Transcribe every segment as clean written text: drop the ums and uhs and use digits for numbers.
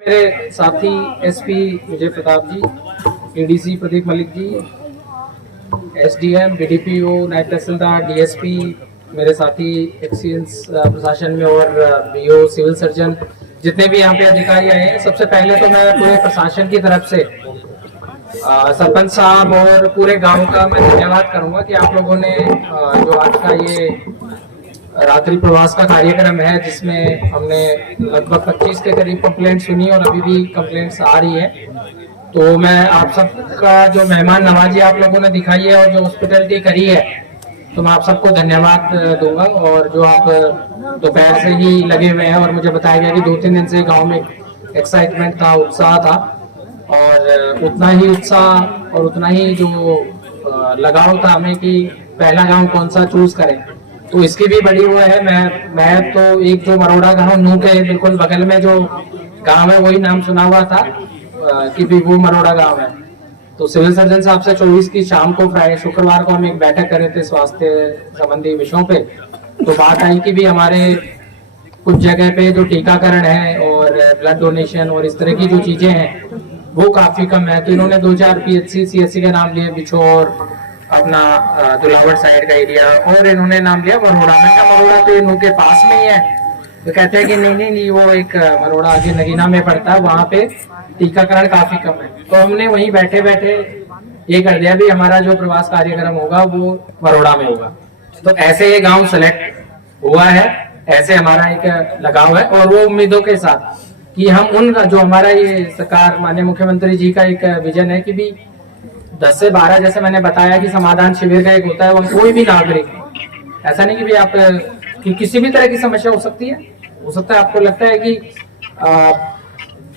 मेरे साथी एसपी विजय प्रताप जी, ADC Pradeep Malik ji, SDM, BDPO, नायब तहसीलदार, डीएसपी, मेरे साथी एक्सीलेंस प्रशासन में और बीओ, सिविल सर्जन, जितने भी यहाँ पे अधिकारी आए हैं, सबसे पहले तो मैं पूरे प्रशासन की तरफ से सरपंच साहब और पूरे गांव का मैं धन्यवाद करूंगा कि आप लोगों ने जो आज का ये रात्रि प्रवास का कार्यक्रम है, जिसमें हमने लगभग 25 के करीब कंप्लेंट सुनी और अभी भी कंप्लेंट्स आ रही है। तो मैं आप सबका जो मेहमान नवाजी आप लोगों ने दिखाई है और जो हॉस्पिटलिटी करी है, तो मैं आप सबको धन्यवाद दूंगा। और जो आप दोपहर से ही लगे हुए हैं और मुझे बताया गया कि 2-3 दिन से गांव में एक्साइटमेंट था, उत्साह था, और उतना ही उत्साह और उतना ही जो लगाव था हमें कि पहला गांव कौन सा चूज करें, तो इसकी भी बड़ी वो है। मैं तो एक जो मरोड़ा गांव नू के बिल्कुल बगल में जो गांव है वही नाम सुना हुआ था कि भी वो मरोड़ा गांव है। तो सिविल सर्जन साहब से 24 की शाम को शुक्रवार को हम एक बैठक कर रहे थे स्वास्थ्य संबंधी विषयों पे, तो बात आई कि भी हमारे कुछ जगह पे जो टीकाकरण है और ब्लड डोनेशन और इस तरह की जो चीजें हैं वो काफी कम है। तो इन्होंने 2-4 पीएचसी सीएचसी का नाम लिए, बिछोर, अपना दुलावट साइड का एरिया, और इन्होंने नाम लिया मरोड़ा। में का मरोड़ा तो इनू के पास में ही है, तो कहते हैं कि नहीं वो एक मरोड़ा आगे नगीना में पड़ता है, वहां पे टीकाकरण काफी कम है। तो हमने वहीं बैठे बैठे ये कर दिया भी हमारा जो प्रवास कार्यक्रम होगा वो मरोड़ा में होगा। तो ऐसे ये गांव सेलेक्ट हुआ है, ऐसे हमारा एक लगाव है, और वो उम्मीदों के साथ कि हम उनका जो हमारा ये सरकार माननीय मुख्यमंत्री जी का एक विजन है कि भी 10 से 12, जैसे मैंने बताया कि समाधान शिविर का एक होता है, वो कोई भी नागरिक, ऐसा नहीं कि भी आप कि किसी भी तरह की समस्या हो सकती है, आपको लगता है कि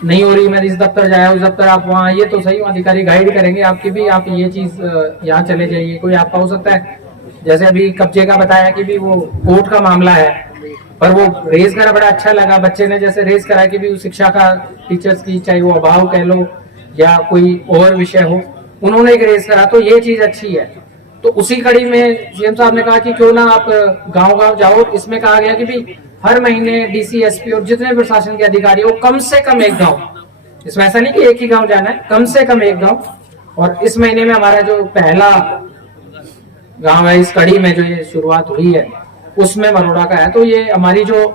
नहीं हो रही, मैं इस दफ्तर जाया उस दफ्तर, आप वहाँ आइए तो सही, अधिकारी गाइड करेंगे आपकी भी, आप ये चीज यहाँ चले जाइए। कोई आपका हो सकता है, जैसे अभी कब्जे का बताया कि भी वो कोर्ट का मामला है, पर वो रेज करना बड़ा अच्छा लगा, बच्चे ने जैसे रेज करा कि भी शिक्षा का टीचर्स की, चाहे वो अभाव कह लो या कोई और विषय हो, उन्होंने एक रेस करा, तो ये चीज अच्छी है। तो उसी कड़ी में सीएम साहब ने कहा कि क्यों ना आप गांव-गांव जाओ। इसमें कहा गया कि भी हर महीने डीसी, एसपी और जितने प्रशासन के अधिकारी हो, कम से कम एक गांव, इसमें ऐसा नहीं कि एक ही गांव जाना है, कम से कम एक गांव। और इस महीने में हमारा जो पहला गांव है इस कड़ी में जो ये शुरुआत हुई है उसमें मरोड़ा का है। तो ये हमारी जो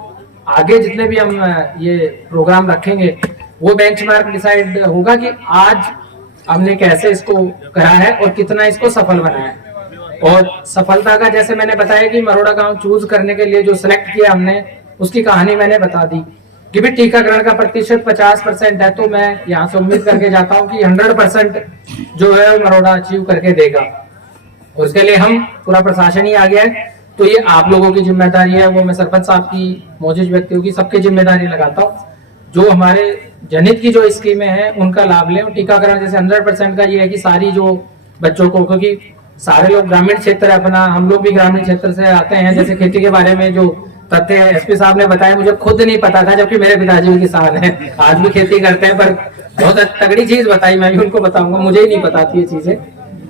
आगे जितने भी हम ये प्रोग्राम रखेंगे वो बेंचमार्क डिसाइड होगा कि आज हमने कैसे इसको करा है और कितना इसको सफल बनाया है। और सफलता का जैसे मैंने बताया कि मरोड़ा गांव चूज करने के लिए जो सिलेक्ट किया हमने, उसकी कहानी मैंने बता दी कि भी टीकाकरण का प्रतिशत 50% है, तो मैं यहाँ से उम्मीद करके जाता हूँ कि 100% जो है मरोड़ा अचीव करके देगा। और उसके लिए हम पूरा प्रशासन ही आ गया है, तो ये आप लोगों की जिम्मेदारी है, वो मैं सरपंच साहब की, मौजूद व्यक्तियों की, सबकी जिम्मेदारी लगाता हूँ। जो हमारे जनहित की जो स्कीमें हैं उनका लाभ लें। टीकाकरण जैसे 100% का ये है कि सारी जो बच्चों को, क्योंकि सारे लोग ग्रामीण क्षेत्र है अपना, हम लोग भी ग्रामीण क्षेत्र से आते हैं। जैसे खेती के बारे में जो तथ्य एसपी साहब ने बताया, मुझे खुद नहीं पता था, जबकि मेरे पिताजी भी किसान है, आज भी खेती करते हैं, पर बहुत तगड़ी चीज बताई, मैं भी उनको बताऊंगा, मुझे ही नहीं पता थी ये चीजें।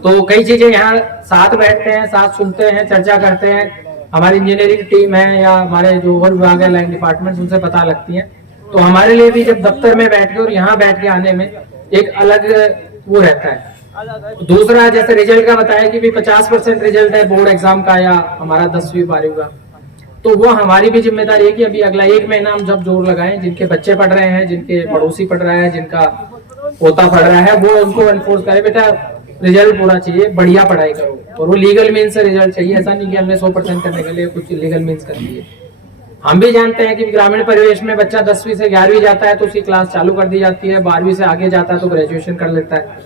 तो कई चीजें यहाँ साथ बैठते हैं, साथ सुनते हैं, चर्चा करते हैं, हमारी इंजीनियरिंग टीम है या हमारे जो और विभाग है, लाइन डिपार्टमेंट, उनसे पता लगती है। तो हमारे लिए भी जब दफ्तर में बैठ के और यहाँ बैठ के आने में एक अलग वो रहता है। दूसरा जैसे रिजल्ट का बताया कि भी 50% रिजल्ट है बोर्ड एग्जाम का या हमारा 10वीं 12वीं का, तो वो हमारी भी जिम्मेदारी है कि अभी अगला 1 महीना हम जब जोर लगाएं, जिनके बच्चे पढ़ रहे हैं, जिनके पड़ोसी पढ़ रहा है, जिनका पोता पढ़ रहा है, वो उनको एनफोर्स करे, बेटा रिजल्ट पूरा चाहिए, बढ़िया पढ़ाई करो, और वो लीगल मीन्स से रिजल्ट चाहिए। ऐसा नहीं कि हमने 100% करने के लिए कुछ लीगल मीन्स कर दिए। हम भी जानते हैं कि ग्रामीण परिवेश में बच्चा 10वीं से 11वीं जाता है तो उसकी क्लास चालू कर दी जाती है, 12वीं से आगे जाता है तो ग्रेजुएशन कर लेता है,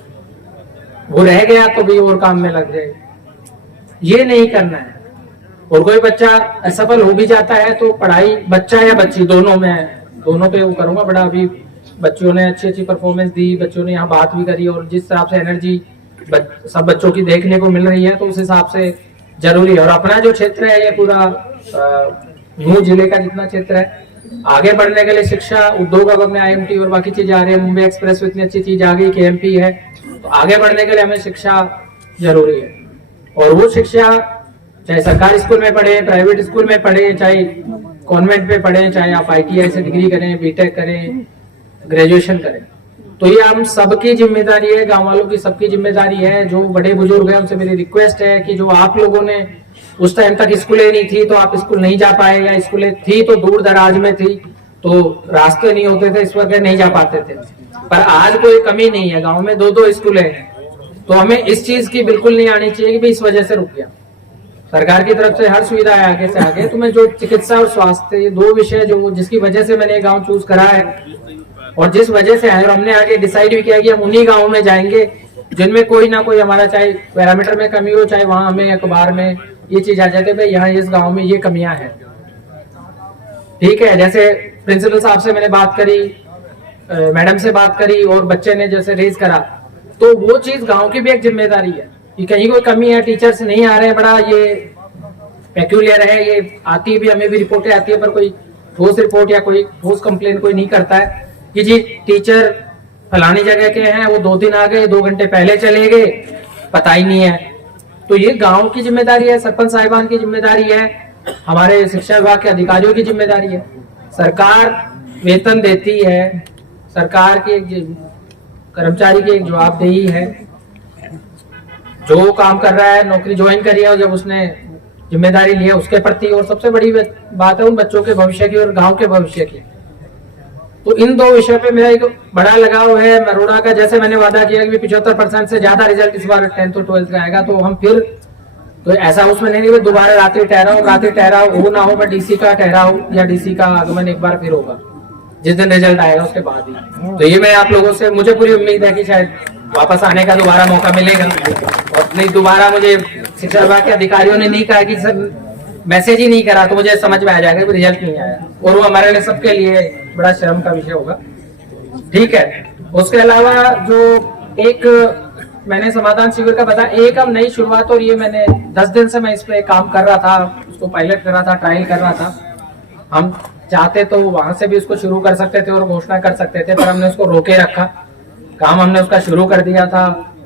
वो रह गया तो भी और काम में लग जाए, ये नहीं करना है। और कोई बच्चा असफल हो भी जाता है तो पढ़ाई, बच्चा या बच्ची दोनों पे वो करूंगा। बड़ा अभी बच्चों ने अच्छी परफॉर्मेंस दी, बच्चों ने यहाँ बात भी करी, और जिस हिसाब से एनर्जी सब बच्चों की देखने को मिल रही है, तो उस हिसाब से जरूरी है। और अपना जो क्षेत्र है ये पूरा नूह जिले का जितना क्षेत्र है, आगे बढ़ने के लिए शिक्षा, उद्योग, अब अपने IMT और बाकी चीजें आ रही है, मुंबई एक्सप्रेस इतनी अच्छी चीज आ गई, KMP है, तो आगे बढ़ने के लिए हमें शिक्षा जरूरी है। और वो शिक्षा चाहे सरकारी स्कूल में पढ़े, प्राइवेट स्कूल में पढ़े, चाहे कॉन्वेंट में पढ़े, चाहे आप ITI से डिग्री करें, BTech करें, ग्रेजुएशन करें। तो ये हम सबकी जिम्मेदारी है, गांव वालों की सबकी जिम्मेदारी है। जो बड़े बुजुर्ग हैं उनसे मेरी रिक्वेस्ट है कि जो आप लोगों ने उस टाइम तक स्कूलें नहीं थी तो आप स्कूल नहीं जा पाए, या स्कूलें थी तो दूर दराज में थी तो रास्ते नहीं होते थे, इस वजह नहीं जा पाते थे। पर आज कोई कमी नहीं है, गांव में 2-2 स्कूलें हैं। तो हमें इस चीज की बिल्कुल नहीं आनी चाहिए कि भाई इस वजह से रुक गया। सरकार की तरफ से हर सुविधा है आगे से आगे। तो मैं जो चिकित्सा और स्वास्थ्य, ये 2 विषय जो जिसकी वजह से मैंने गांव चूज करा है और जिस वजह से आए, और हमने आगे डिसाइड भी किया कि हम उन्हीं गाँव में जाएंगे जिनमें कोई ना कोई हमारा चाहे पैरामीटर में कमी हो, चाहे वहां हमें अखबार में ये चीज आ जाती है भाई यहाँ इस गाँव में ये कमियां हैं। ठीक है, जैसे प्रिंसिपल साहब से मैंने बात करी, मैडम से बात करी, और बच्चे ने जैसे रेज करा, तो वो चीज गांव की भी एक जिम्मेदारी है कि कहीं कोई कमी है, टीचर्स नहीं आ रहे हैं, बड़ा ये पेक्यूलियर है, ये आती भी, हमें भी रिपोर्टें आती है, पर कोई ठोस रिपोर्ट या कोई ठोस कंप्लेन कोई नहीं करता है कि जी टीचर फलानी जगह के हैं, वो 2 दिन आ गए, 2 घंटे पहले चले गए, पता ही नहीं है। तो ये गांव की जिम्मेदारी है, सरपंच साहिबान की जिम्मेदारी है, हमारे शिक्षा विभाग के अधिकारियों की जिम्मेदारी है। सरकार वेतन देती है, सरकार की एक कर्मचारी की एक जवाबदेही है, जो काम कर रहा है, नौकरी ज्वाइन करी है और जब उसने जिम्मेदारी ली है उसके प्रति, और सबसे बड़ी बात है उन बच्चों के भविष्य की और गांव के भविष्य की। तो इन 2 विषय पे मेरा एक बड़ा लगाव है। नरोड़ा का जैसे मैंने वादा किया कि 75% से ज्यादा रिजल्ट इस बार 10th और 12th का आएगा, तो हम फिर तो ऐसा उसमें नहीं दोबारा रात्रि ठहराव वो ना हो, मैं डीसी का ठहराव या डीसी का आगमन एक बार फिर होगा जिस दिन रिजल्ट आएगा उसके बाद ही। तो ये मैं आप लोगों से, मुझे पूरी उम्मीद है कि शायद वापस आने का दोबारा मौका मिलेगा, और नहीं दोबारा मुझे शिक्षा विभाग के अधिकारियों ने नहीं कहा कि सर मैसेज ही नहीं करा, तो मुझे समझ में आ जाएगा कि रिजल्ट नहीं आया, और वो हमारे लिए सबके लिए बड़ा शर्म का विषय होगा। ठीक है, उसके अलावा जो एक मैंने समाधान शिविर का बताया, एक हम नई शुरुआत, और ये मैंने 10 दिन से मैं इस पे काम कर रहा था, उसको पायलट कर रहा था, ट्रायल कर रहा था। हम चाहते तो वहां से भी उसको शुरू कर सकते थे और घोषणा कर सकते थे, पर हमने उसको रोके रखा। काम हमने उसका शुरू कर दिया था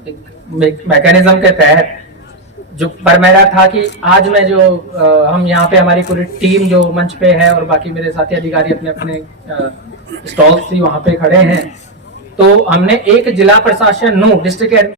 एक मैकेनिज्म के तहत, जो पर मेरा था कि आज मैं जो हम यहाँ पे हमारी पूरी टीम जो मंच पे है और बाकी मेरे साथी अधिकारी अपने अपने स्टॉल्स थी वहां पे खड़े हैं, तो हमने एक जिला प्रशासन डिस्ट्रिक्ट